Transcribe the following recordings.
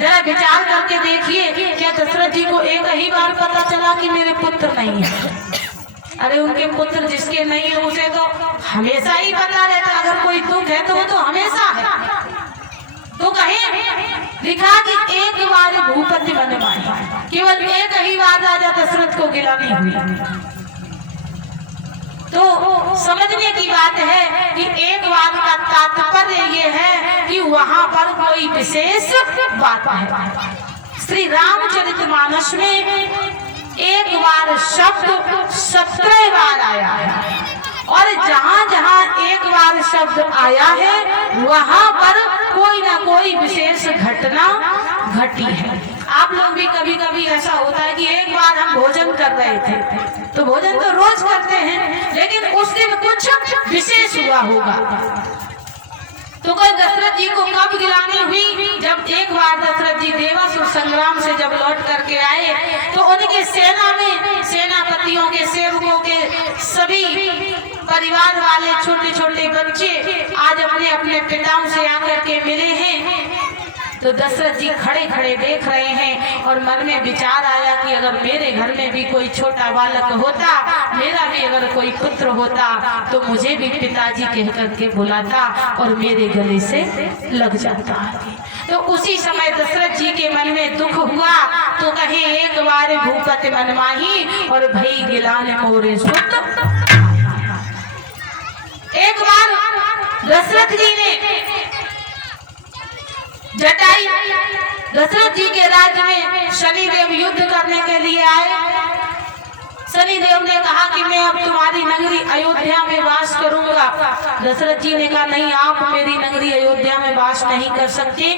जरा विचार करके देखिए, क्या दशरथ जी को एक ही बार पता चला कि मेरे पुत्र नहीं है? अरे उनके पुत्र जिसके नहीं है उसे तो हमेशा ही पता रहता, अगर कोई दुख है तो वो तो हमेशा है। तो कहीं लिखा कि एक बार भूपति बन पाए, केवल एक ही बार राजा दशरथ को गिलानी हुई। तो समझने की बात है कि एक बात का तात्पर्य ये है कि वहां पर कोई विशेष बात है। श्री रामचरितमानस में एक बार शब्द 17 बार आया है, और जहाँ जहाँ एक बार शब्द आया है वहां पर कोई ना कोई विशेष घटना घटी है। आप लोग भी कभी कभी ऐसा होता है कि एक बार हम भोजन कर रहे थे, तो भोजन तो रोज करते हैं, लेकिन उस दिन कुछ विशेष हुआ होगा। तो कोई दशरथ जी को कब गिलानी हुई? जब एक बार दशरथ जी देवासुर संग्राम से जब लौट करके आए, तो उनके सेना में सेनापतियों के, सेवकों के, सभी परिवार वाले, छोटे छोटे बच्चे आज अपने अपने पिताओं से आकर के मिले हैं। तो दशरथ जी खड़े खड़े देख रहे हैं, और मन में विचार आया कि अगर मेरे घर में भी कोई छोटा बालक होता, मेरा भी अगर कोई पुत्र होता, तो मुझे भी पिताजी कह करके बुलाता और मेरे गले से लग जाता। तो उसी समय दशरथ जी के मन में दुख हुआ, तो कहे एक बार भूपति मन माही और भई गिलान मोरे सुत। एक बार दशरथ जी ने जटाई, दशरथ जी के राज्य में शनिदेव युद्ध करने के लिए आए। शनिदेव ने कहा कि मैं अब तुम्हारी नगरी अयोध्या में वास करूंगा। दशरथ जी ने कहा नहीं, आप मेरी नगरी अयोध्या में वास नहीं कर सकते,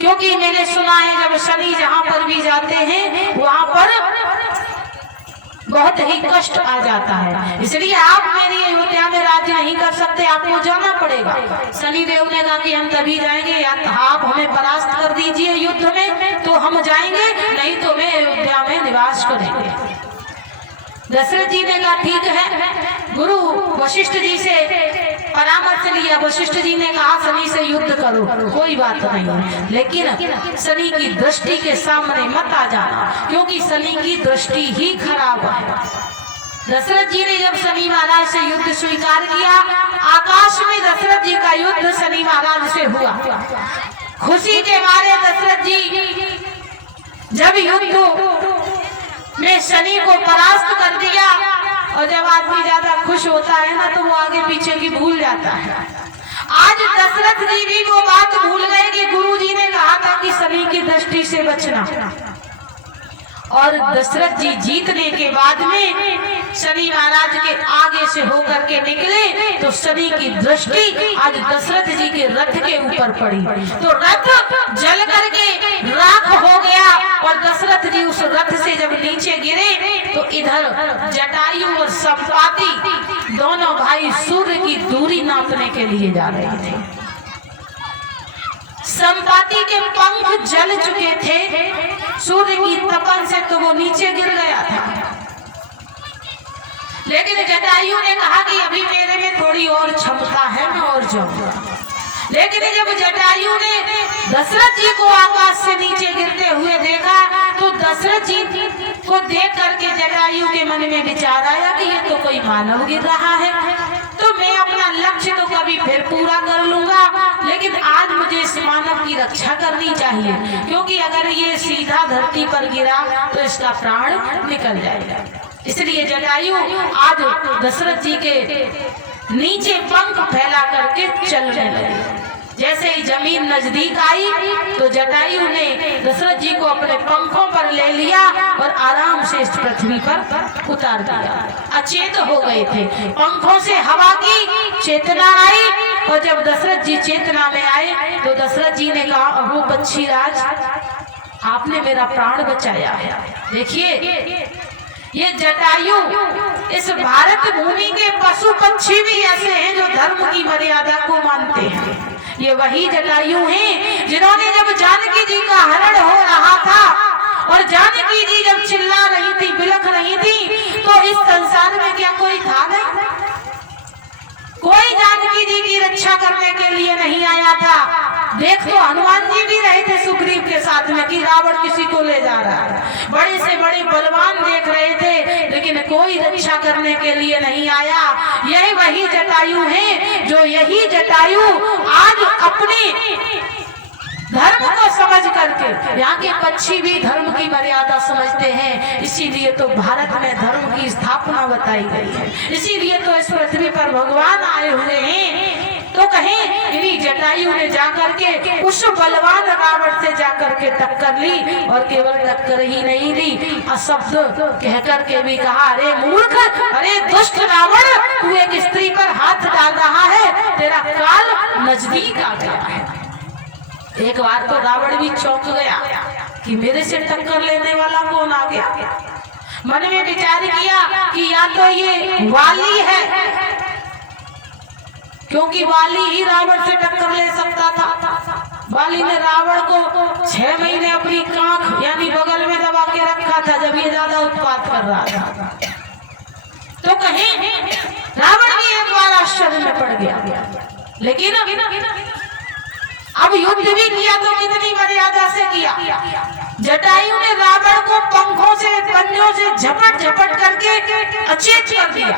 क्योंकि मैंने सुना है जब शनि जहां पर भी जाते हैं वहां पर बहुत ही कष्ट आ जाता है, इसलिए आप मेरी अयोध्या में राज्य नहीं कर सकते, आपको जाना पड़ेगा। शनिदेव ने कहा कि हम तभी जाएंगे या आप हमें परास्त कर दीजिए युद्ध में तो हम जाएंगे, नहीं तो मैं अयोध्या में निवास करेंगे। दशरथ जी ने कहा ठीक है। गुरु वशिष्ठ जी से परामर्श लिया। वशिष्ठ जी ने कहा शनि से युद्ध करो, कोई बात नहीं, लेकिन शनि की दृष्टि के सामने मत आ जाना, क्योंकि शनि की दृष्टि ही खराब है। दशरथ जी ने जब शनि महाराज से युद्ध स्वीकार किया, आकाश में दशरथ जी का युद्ध शनि महाराज से हुआ। खुशी के मारे दशरथ जी जब युद्ध में शनि को परास्त कर दिया, और जब आदमी ज्यादा खुश होता है ना तो वो आगे पीछे की भूल जाता है। आज दशरथ जी भी वो बात भूल गए कि गुरु जी ने कहा था कि शनि की दृष्टि से बचना, और दशरथ जी जीतने के बाद में शनि महाराज के आगे से होकर के निकले, तो शनि की दृष्टि आज दशरथ जी के रथ के ऊपर पड़ी, तो रथ जल करके राख हो गया, और दशरथ जी उस रथ से जब नीचे गिरे तो इधर जटायु और संपाति दोनों भाई सूर्य की दूरी नापने के लिए जा रहे थे। संपाति के पंख जल चुके थे सूर्य की तपन से, तो वो नीचे गिर गया था, लेकिन जटायु ने कहा कि अभी मेरे में थोड़ी और क्षमता है, मैं और जाऊंगा। लेकिन जब जटायु ने दशरथ जी को आकाश से नीचे गिरते हुए देखा, तो दशरथ जी को देख करके जटायु के मन में विचार आया कि ये तो कोई मानव गिर रहा है, तो मैं अपना लक्ष्य तो कभी फिर पूरा कर लूंगा, लेकिन आज मुझे इस मानव की रक्षा करनी चाहिए, क्योंकि अगर ये सीधा धरती पर गिरा तो इसका प्राण निकल जाएगा। इसलिए जटायु आज दशरथ जी के नीचे पंख फैला करके चलने लगे। जैसे ही जमीन नजदीक आई तो जटायु ने दशरथ जी को अपने पंखों पर ले लिया और आराम से इस पृथ्वी पर उतार दिया। अचेत हो गए थे, पंखों से हवा की चेतना आई, और जब दशरथ जी चेतना में आए तो दशरथ जी ने कहा अहो पक्षीराज, आपने मेरा प्राण बचाया है। देखिए ये जटायु इस भारत भूमि के पशु पक्षी भी ऐसे हैं जो धर्म की मर्यादा को मानते हैं। ये वही जटायु हैं जिन्होंने जब जानकी जी का हरण हो रहा था और जानकी जी जब चिल्ला रही थी, बिलख रही थी, तो इस संसार में क्या कोई था? नहीं, कोई जानकी जी की रक्षा करने के लिए नहीं आया था। देख तो हनुमान जी भी रहे थे सुग्रीव के रावण किसी को ले जा रहा है। बड़े से बड़े बलवान देख रहे थे, लेकिन कोई रक्षा करने के लिए नहीं आया। यही वही जटायु है जो यही जटायु आज अपने धर्म को समझ करके, यहाँ के पक्षी भी धर्म की मर्यादा समझते हैं, इसीलिए तो भारत में धर्म की स्थापना बताई गई है, इसीलिए तो इस पृथ्वी पर भगवान आए हुए हैं। तो कहें इन्हीं जटायु ने जाकर के उस बलवान रावण से जाकर के टक्कर ली, और केवल टक्कर ही नहीं ली, अशब्द कह करके भी कहा, अरे मूर्ख, अरे दुष्ट रावण, तू एक स्त्री पर हाथ डाल रहा है, तेरा काल नजदीक आ गया है। एक बार तो रावण भी चौंक गया कि मेरे से टक्कर लेने वाला कौन आ गया। मन में विचार किया कि या तो ये वाली है, क्योंकि वाली ही रावण से टक्कर ले सकता था। वाली ने रावण को 6 महीने अपनी कांख यानी बगल में दबा के रखा था जब ये ज्यादा उत्पात कर रहा था। तो कहें रावण भी एक बार आश्चर्य में पड़ गया, लेकिन अब युद्ध भी किया तो कितनी मर्यादा से किया। जटायु ने रावण को पंखों से, पंजों से झपट झपट करके अचेत कर दिया।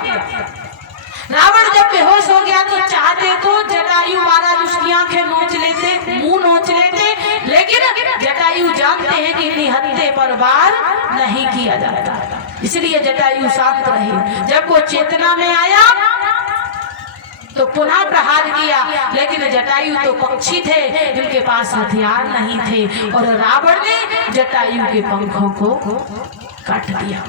रावण जब बेहोश हो गया तो चाहते तो जटायु महाराज उसकी आंखें नोच लेते, मुंह नोच लेते, लेकिन जटायु जानते हैं कि निहत्थे पर वार नहीं किया जाता, इसलिए जटायु शांत रहे। जब वो चेतना में आया तो पुनः प्रहार किया, लेकिन जटायु तो पक्षी थे, जिनके पास हथियार नहीं थे, और रावण ने जटायु के पंखों को काट दिया।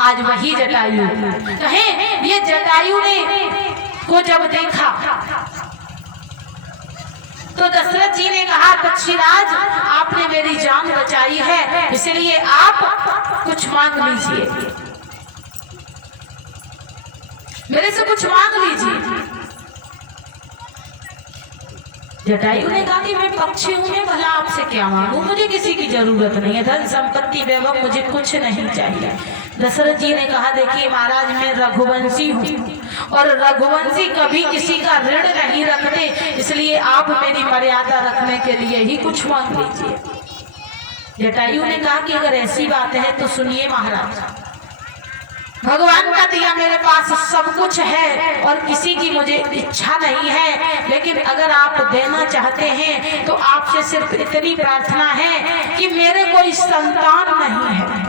आज वही जटायु कहें, ये जटायु ने को जब देखा तो दशरथ जी ने कहा, पक्षीराज, आपने मेरी जान बचाई है, इसलिए आप कुछ मांग लीजिए, मेरे से कुछ मांग लीजिए। जटायु ने कहा कि मैं पक्षी हूं, मैं भला आपसे क्या मांगू, मुझे किसी की जरूरत नहीं है, धन संपत्ति वैभव मुझे कुछ नहीं चाहिए। दशरथ जी ने कहा, देखिए महाराज, मैं रघुवंशी हूँ और रघुवंशी कभी किसी का ऋण नहीं रखते, इसलिए आप मेरी मर्यादा रखने के लिए ही कुछ मांग लीजिए। जटायु ने कहा कि अगर ऐसी बात है तो सुनिए महाराज, भगवान का दिया मेरे पास सब कुछ है और किसी की मुझे इच्छा नहीं है, लेकिन अगर आप देना चाहते हैं तो आपसे सिर्फ इतनी प्रार्थना है कि मेरे कोई संतान नहीं है,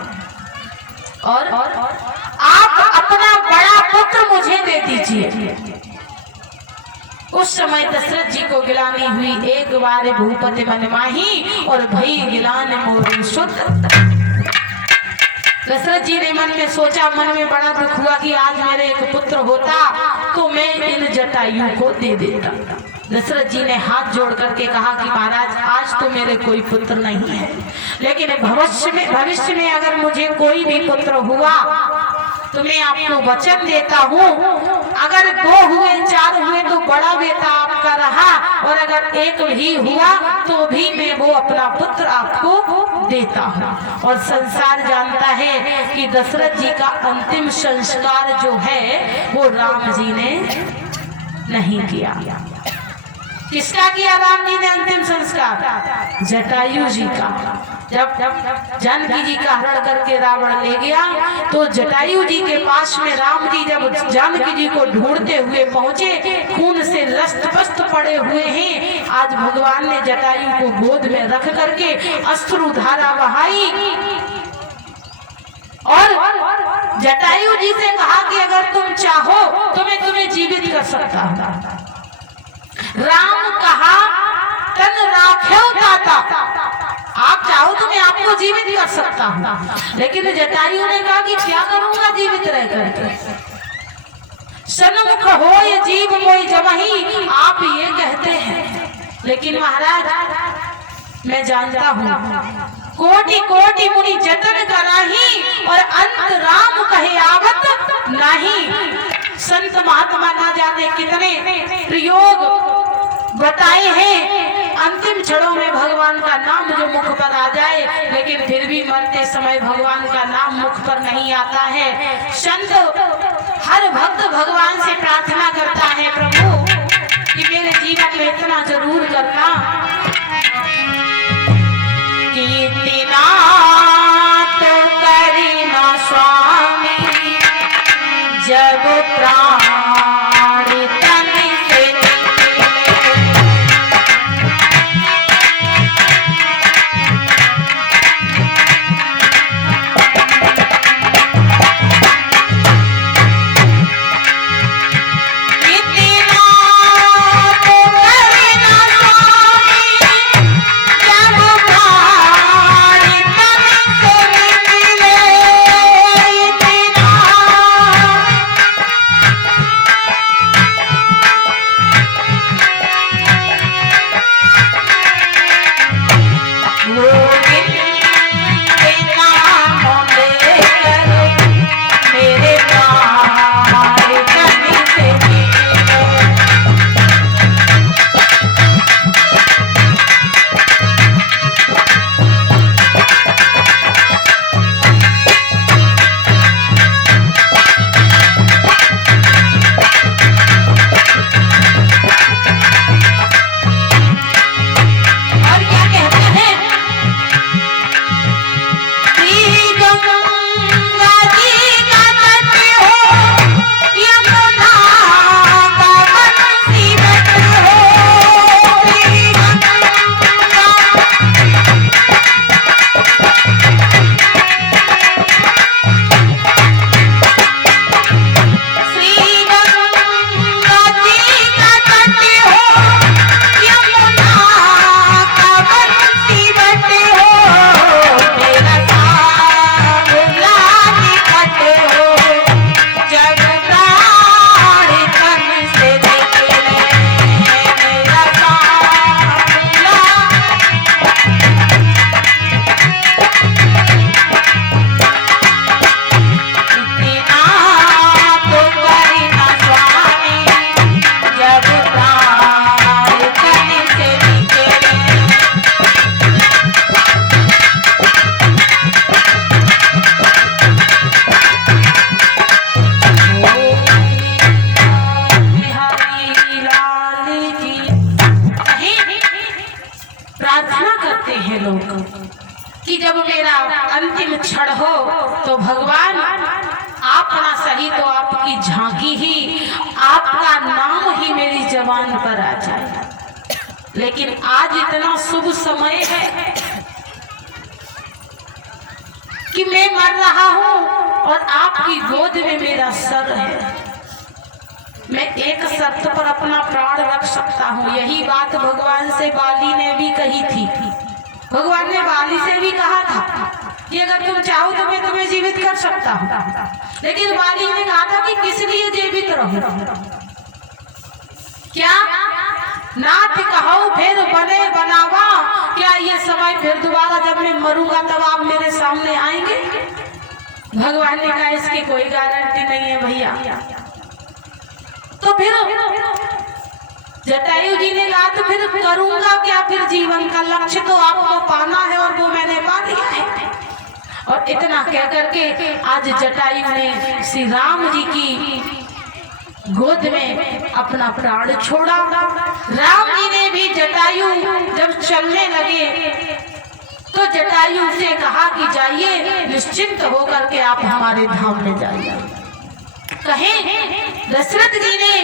और आप अपना बड़ा पुत्र मुझे दे दीजिए। उस समय दशरथ जी को गिलानी हुई, एक बार भूपति मन माही और भई गिलान मोरी शुद्ध। दशरथ जी ने मन में सोचा, मन में बड़ा दुख हुआ कि आज मेरे एक पुत्र होता तो मैं इन जटायु को दे देता। दशरथ जी ने हाथ जोड़ करके कहा कि महाराज, आज तो मेरे कोई पुत्र नहीं है, लेकिन भविष्य में अगर मुझे कोई भी पुत्र हुआ तो मैं आपको वचन देता हूँ, अगर 2 हुए 4 हुए तो बड़ा बेटा आपका रहा, और अगर एक ही हुआ तो भी मैं वो अपना पुत्र आपको देता हूँ। और संसार जानता है कि दशरथ जी का अंतिम संस्कार जो है वो राम जी ने नहीं किया। किसका किया राम जी ने अंतिम संस्कार? जटायु जी का। जब जानकी जी का हरण करके रावण ले गया तो जटायु जी के पास में राम जी जब जानकी जी को ढूंढते हुए पहुंचे, खून से लस्तपस्त पड़े हुए हैं। आज भगवान ने जटायु को गोद में रख करके अश्रु धारा बहाई और जटायु जी से कहा कि अगर तुम चाहो तो मैं तुम्हें जीवित कर सकता हूँ। राम कहा तन राखेव ताता, आप चाहो तो मैं आपको जीवित कर सकता हूँ। लेकिन जटायु ने कहा कि क्या करूंगा जीवित रह करके, सन्मुख हो ये जीव मोई जबहि, आप ये कहते हैं। लेकिन महाराज मैं जानता हूँ कोटि कोटि मुनि जतन कराही और अंत राम कहे आवत नहीं। संत महात्मा ना जाने कितने प्रयोग बताए हैं, अंतिम क्षणों में भगवान का नाम जो मुख पर आ जाए, लेकिन फिर भी मरते समय भगवान का नाम मुख पर नहीं आता है। संत हर भक्त भगवान से प्रार्थना करता है, प्रभु कि मेरे जीवन में इतना जरूर करना प्रार्थना करते हैं लोग कि जब मेरा अंतिम क्षण हो तो भगवान आप ना सही तो आपकी झांकी ही, आपका नाम ही मेरी जबान पर आ जाए। लेकिन आज इतना शुभ समय है कि मैं मर रहा हूं और आपकी गोद में मेरा सर है। मैं एक शर्त पर अपना प्राण रख सकता हूँ। यही बात भगवान से बाली ने भी कही थी। भगवान ने बाली से भी कहा था कि अगर तुम चाहो तो मैं तुम्हें जीवित कर सकता हूँ, लेकिन बाली ने कहा था कि किस लिए जीवित रहो, क्या नाथ कहो फिर बने बनावा, क्या ये समय फिर दोबारा जब मैं मरूंगा तब आप मेरे सामने आएंगे? भगवान ने कहा इसकी कोई गारंटी नहीं है भैया। तो फिर जटायु जी ने कहा तो फिर करूंगा क्या? फिर जीवन का लक्ष्य तो आपको पाना है और वो मैंने पा लिया है। और इतना कह करके आज जटायु ने श्री राम जी की गोद में अपना प्राण छोड़ा। राम जी ने भी जटायु जब चलने लगे तो जटायु से कहा कि जाइए, निश्चिंत होकर के आप हमारे धाम में जाइए। कहें दशरथ जी ने,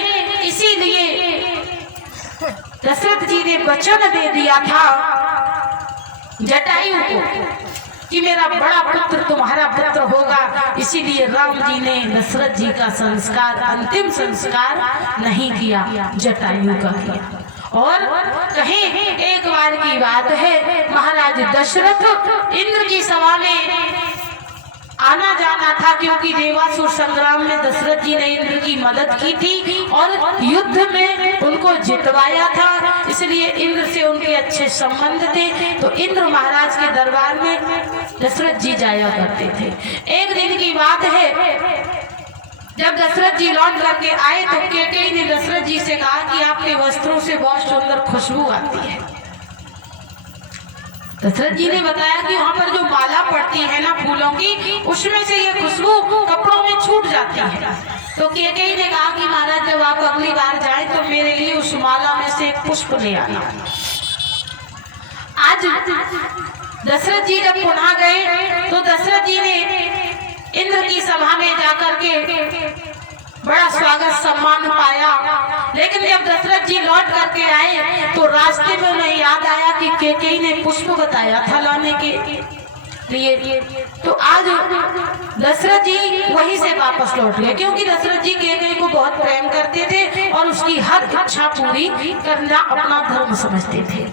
इसीलिए दशरथ जी ने वचन दे दिया था जटायु को कि मेरा बड़ा पुत्र तुम्हारा पुत्र होगा। इसीलिए राम जी ने दशरथ जी का संस्कार, अंतिम संस्कार नहीं किया, जटायु का किया। और कहें एक बार की बात है, महाराज दशरथ इंद्र की सभा में आना जाना था, क्योंकि देवासुर संग्राम में दशरथ जी ने इंद्र की मदद की थी और युद्ध में उनको जितवाया था, इसलिए इंद्र से उनके अच्छे संबंध थे। तो इंद्र महाराज के दरबार में दशरथ जी जाया करते थे। एक दिन की बात है, जब दशरथ जी लौट करके आए तो कैकेयी ने दशरथ जी से कहा कि आपके वस्त्रों से बहुत सुंदर खुशबू आती है। दशरथ जी ने बताया कि वहाँ पर जो माला पड़ती है ना फूलों की, उसमें से ये खुशबू कपड़ों में छूट जाती है। तो कैकेयी ने कहा कि महाराज जब आप अगली बार जाएं तो मेरे लिए उस माला में से एक पुष्प ले आना। आज दशरथ जी जब पुनः गए तो दशरथ जी ने इंद्र की सभा में जाकर के बड़ा स्वागत सम्मान पाया। लेकिन जब दशरथ जी लौट करके आए तो रास्ते में उन्हें याद आया कि कैकेयी ने पुष्प बताया था लाने के लिए। तो आज दशरथ जी वहीं से वापस लौट गए, क्योंकि दशरथ जी कैकेयी को बहुत प्रेम करते थे और उसकी हर इच्छा पूरी करना अपना धर्म समझते थे।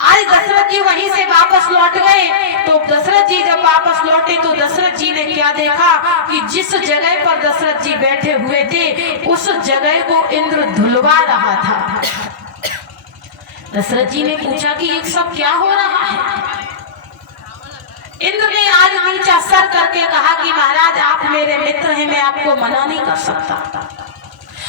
आज दशरथ जी वहीं से वापस लौट गए। तो दशरथ जी जब वापस लौटे तो दशरथ जी ने क्या देखा कि जिस जगह पर दशरथ जी बैठे हुए थे उस जगह को इंद्र धुलवा रहा था। दशरथ जी ने पूछा कि ये सब क्या हो रहा है? इंद्र ने आज नीचा सर करके कहा कि महाराज आप मेरे मित्र हैं, मैं आपको मना नहीं कर सकता,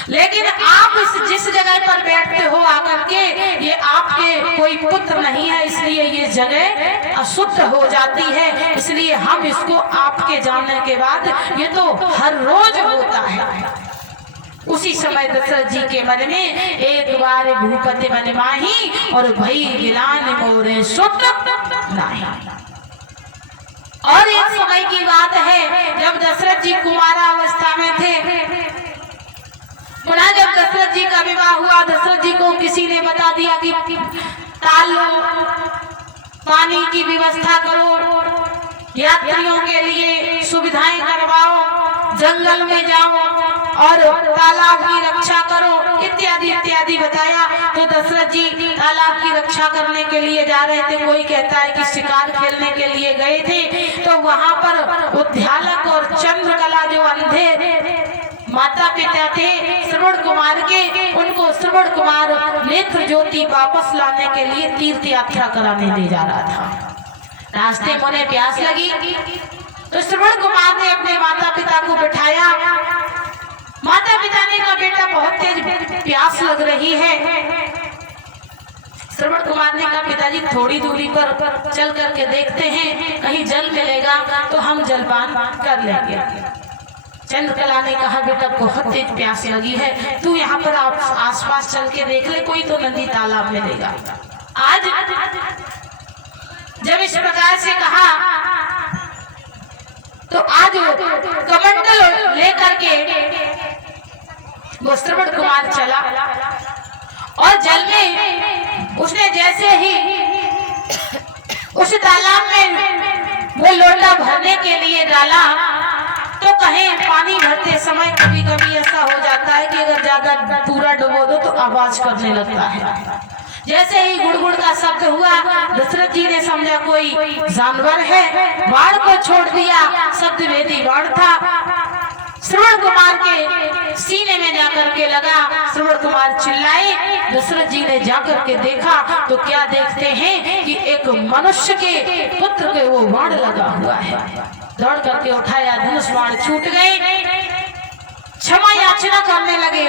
लेकिन आप जिस जगह पर बैठते हो आकर के, ये आपके कोई पुत्र नहीं है, इसलिए ये जगह अशुद्ध हो जाती है। इसलिए हम इसको आपके जानने के बाद, ये तो हर रोज होता है। उसी समय दशरथ जी के मन में एक बार भूपति मन माही और भई गिलान मोरे सुत नाही। और एक समय की बात है, जब दशरथ जी कुमारा अवस्था में थे, पुनः जब दशरथ जी का विवाह हुआ, दशरथ जी को किसी ने बता दिया कि ताल लो, पानी की व्यवस्था करो, यात्रियों के लिए सुविधाएं करवाओ, जंगल में जाओ और तालाब की रक्षा करो, इत्यादि इत्यादि बताया। तो दशरथ जी तालाब की रक्षा करने के लिए जा रहे थे। कोई कहता है कि शिकार खेलने के लिए गए थे। तो वहां पर उद्यालक और चंद्रकला जो अंधे माता पिता थे श्रवण कुमार के, उनको श्रवण कुमार नेत्र ज्योति वापस लाने के लिए तीर्थ यात्रा कराने ले जा रहा था। रास्ते में उन्हें प्यास लगी तो श्रवण कुमार ने अपने माता पिता को बिठाया। माता पिता ने कहा बेटा बहुत तेज प्यास लग रही है। श्रवण कुमार ने कहा पिताजी थोड़ी दूरी पर चल करके देखते हैं, कहीं जल मिलेगा तो हम जलपान कर लेंगे। चंद्रकला ने कहा बेटा बहुत तेज प्यास लगी है, तू यहाँ पर आसपास चल के देख ले, कोई तो नदी तालाब मिलेगा। आज जब इस प्रकार से कहा तो आज कमंडल लेकर के वो श्रवण कुमार चला और जल में उसने जैसे ही उस तालाब में वो लोटा भरने के लिए डाला तो कहें पानी भरते समय कभी कभी ऐसा हो जाता है कि अगर ज्यादा पूरा डुबो दो तो आवाज करने लगता है। जैसे ही गुड़गुड़ का शब्द हुआ दशरथ जी ने समझा कोई जानवर है, बाण को छोड़ दिया। शब्द वेदी बाण था, श्रवण कुमार के सीने में जाकर के लगा। श्रवण कुमार चिल्लाए, दशरथ जी ने जाकर के देखा तो क्या देखते हैं कि एक मनुष्य के पुत्र के वो बाण लगा हुआ है। दौड़ करके उठाया, धनुष बाण छूट गए, क्षमा याचना करने लगे।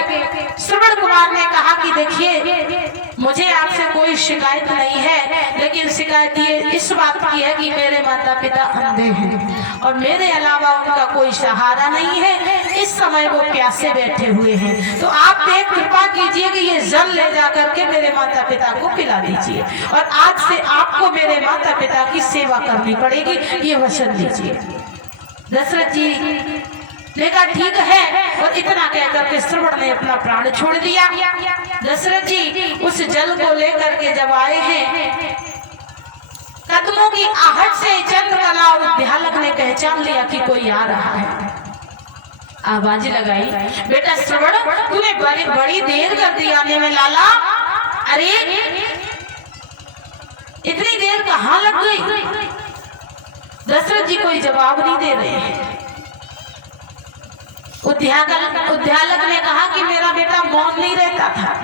श्रवण कुमार ने कहा कि देखिए मुझे आपसे कोई शिकायत नहीं है, लेकिन शिकायत ये इस बात की है कि मेरे माता पिता अंधे हैं और मेरे अलावा उनका कोई सहारा नहीं है। इस समय वो प्यासे बैठे हुए हैं, तो आप एक कृपा कीजिए कि ये जल ले जा करके मेरे माता पिता को पिला दीजिए और आज से आपको मेरे माता पिता की सेवा करनी पड़ेगी, ये वचन दीजिए। दशरथ जी देखा ठीक है और इतना कहकर के श्रवण ने अपना प्राण छोड़ दिया। दशरथ जी उस जल को लेकर के जब आए हैं, कदमों की आहट से चंद्रकला और विद्यालक ने पहचान लिया कि कोई आ रहा है। आवाज लगाई, बेटा श्रवण तूने बड़ी देर कर दी आने में लाला। अरे इतनी देर कहाँ लग गई? दशरथ जी कोई जवाब नहीं दे रहे हैं। उद्यालक ने कहा कि मेरा बेटा मौन नहीं रहता था,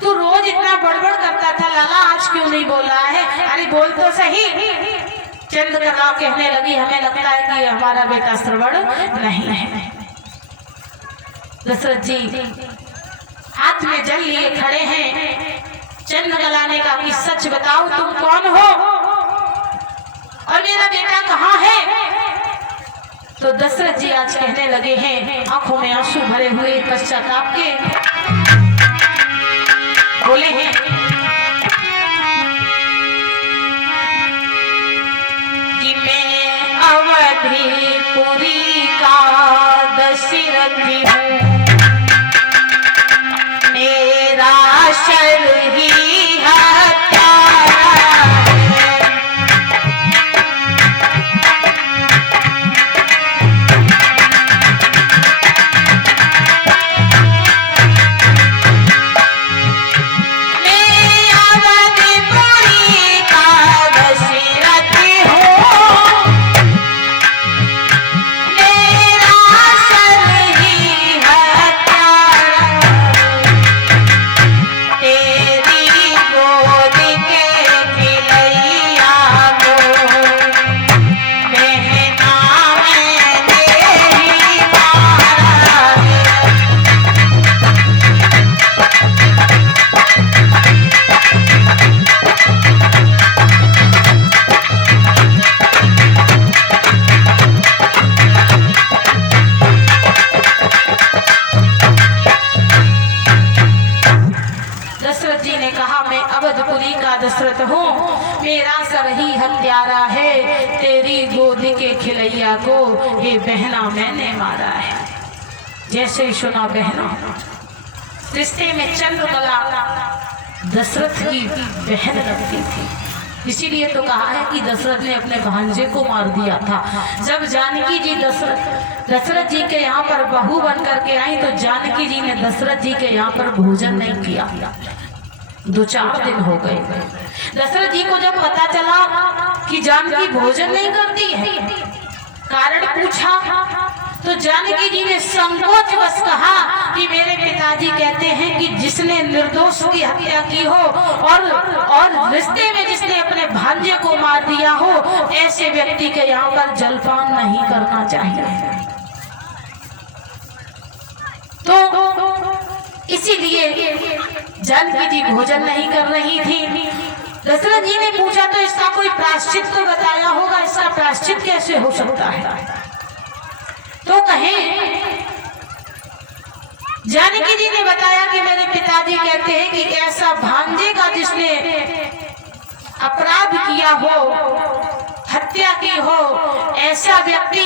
तू रोज इतना बड़बड़ करता था लाला, आज क्यों नहीं बोल रहा है? अरे बोल तो सही। चंद्रकला कहने लगी, हमें लगता है कि हमारा बेटा श्रवण नहीं है। दशरथ जी हाथ में जल लिए खड़े हैं। चंद्रकला ने कहा कि सच बताओ तुम कौन हो और मेरा बेटा कहाँ है? तो दशरथ जी आज कहने लगे हैं, आंखों में आंसू भरे हुए पश्चाताप के बोले हैं, कि मैं अवधिपुरी का दशरथी हूँ, मेरा शर ही हत्यारा है। दशरथ हूँ, मेरा सर ही हत्यारा है, तेरी गोद के खिलैया को ये बहना मैंने मारा है। जैसे ही सुना बहना, रिश्ते में चंद्रकला दशरथ की बहन लगती थी, इसीलिए तो कहा है कि दशरथ ने अपने भांजे को मार दिया था। जब जानकी जी दशरथ जी के यहाँ पर बहू बन करके आई तो जानकी जी ने दशरथ जी के यहाँ पर भोजन नहीं किया। 2-4 दिन हो गए। दशरथ जी को जब पता चला कि जानकी भोजन नहीं करती है, कारण पूछा तो जानकी जी ने संकोचवश कहा कि मेरे पिताजी कहते हैं कि जिसने निर्दोष की हत्या की हो और रिश्ते में जिसने अपने भांजे को मार दिया हो, ऐसे व्यक्ति के यहाँ पर जलपान नहीं करना चाहिए। तो इसीलिए जानकी जी भोजन नहीं कर रही थी। दशरथ जी ने पूछा तो इसका कोई प्रायश्चित तो बताया होगा, इसका प्रायश्चित कैसे हो सकता है? तो कहें जानकी जी ने बताया कि मेरे पिताजी कहते हैं कि ऐसा भांजे का जिसने किया हो, हत्या की हो, ऐसा व्यक्ति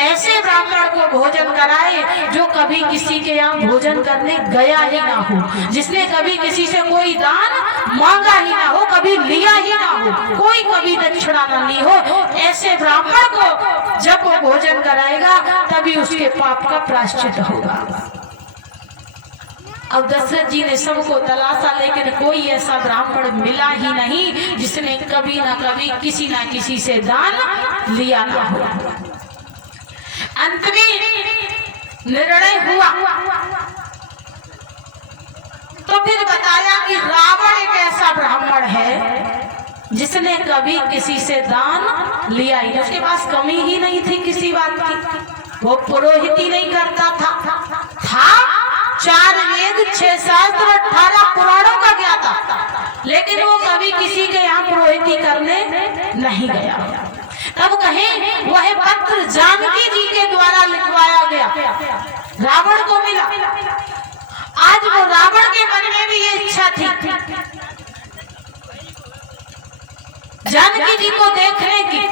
ऐसे ब्राह्मण को भोजन कराए जो कभी किसी के यहाँ भोजन करने गया ही ना हो, जिसने कभी किसी से कोई दान मांगा ही ना हो, कभी लिया ही ना हो, कोई कभी दक्षिणा न ली हो, ऐसे ब्राह्मण को जब वो भोजन कराएगा तभी उसके पाप का प्रायश्चित होगा। अब दशरथ जी ने सबको तलाशा, लेकिन कोई ऐसा ब्राह्मण मिला ही नहीं जिसने कभी ना कभी किसी ना किसी से दान लिया ना हो। अंत में निर्णय हुआ तो फिर बताया कि रावण एक ऐसा ब्राह्मण है जिसने कभी किसी से दान लिया ही नहीं, उसके पास कमी ही नहीं थी किसी बात की, वो पुरोहित ही नहीं करता था 4 वेद 6 शास्त्र 18 पुराणों का ज्ञाता, लेकिन वो कभी किसी के यहाँ पुरोहिती करने नहीं गया। तब कहें वह पत्र जानकी जी के द्वारा लिखवाया गया, रावण को मिला। आज वो रावण के मन में भी ये इच्छा थी जानकी जी को देखने की,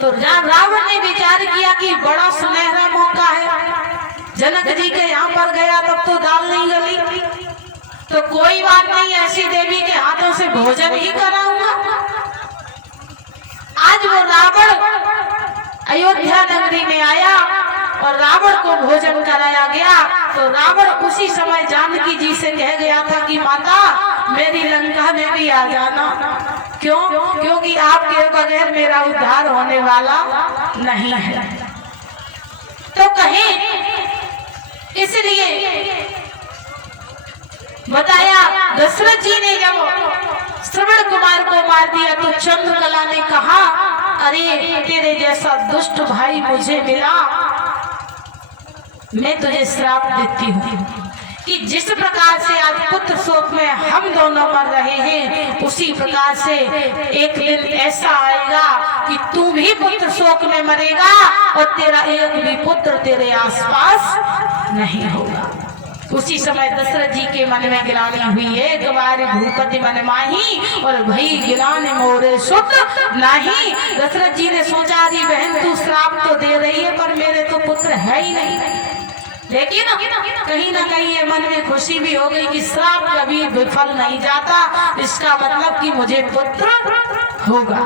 तो रावण ने विचार किया कि बड़ा सुनहरा मौका है, जनक जी के यहाँ पर गया तब तो दाल नहीं गली, तो कोई बात नहीं, ऐसी देवी के हाथों से भोजन ही कराऊंगा। आज वो रावण अयोध्या नगरी में आया और रावण को भोजन कराया गया। तो रावण उसी समय जानकी जी से कह गया था कि माता मेरी लंका में भी आ जाना। क्यों? क्योंकि आपके बगैर मेरा उद्धार होने वाला नहीं है। तो कहें इसलिए बताया दशरथ जी ने जब श्रवण कुमार को मार दिया तो चंद्रकला ने कहा, अरे तेरे जैसा दुष्ट भाई मुझे मिला, मैं तुझे श्राप देती हूँ कि जिस प्रकार से आज पुत्र शोक में हम दोनों मर रहे हैं, उसी प्रकार से एक दिन ऐसा आएगा कि तू भी पुत्र शोक में मरेगा और तेरा एक भी पुत्र तेरे आसपास नहीं होगा। उसी समय दशरथ जी के मन में गिलानी हुई, एक बार भूपति मन माही और भई गिलाने मोरे सुत नहीं। दशरथ जी ने सोचा, अरे बहन तू श्राप तो दे रही है पर मेरे तो पुत्र है ही नहीं, लेकिन कहीं ना कहीं ये मन में खुशी भी हो गई कि श्राप कभी विफल नहीं जाता, इसका मतलब कि मुझे पुत्र होगा।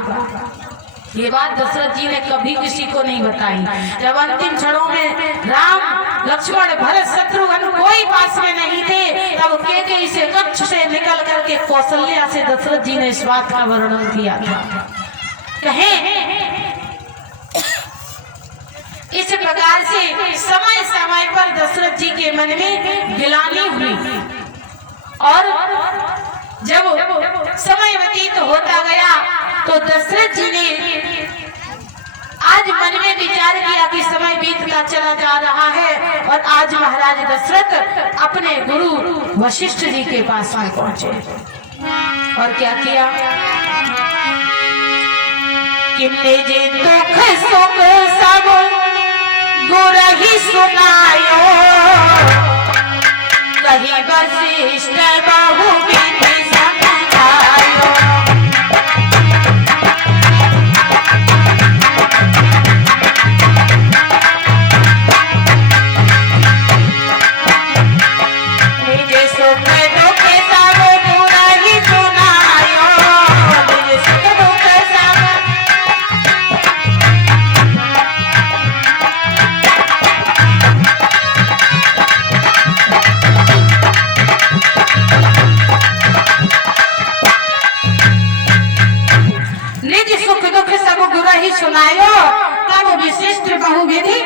ये बात दशरथ जी ने कभी किसी को नहीं बताई। जब अंतिम क्षणों में राम लक्ष्मण भरत शत्रुघ्न कोई पास में नहीं थे, तब कैकेयी से कक्ष से निकल करके कौशल्या से दशरथ जी ने इस बात का वर्णन किया था। कहें इस प्रकार से समय समय पर दशरथ जी के मन में गिलानी हुई और जब समय व्यतीत होता गया तो दशरथ जी ने आज मन में विचार किया कि समय बीतता चला जा रहा है और आज महाराज दशरथ अपने गुरु वशिष्ठ जी के पास में पहुंचे और क्या किया कि निज दुख सुख सब गुरहि सुनायो कहीं बसे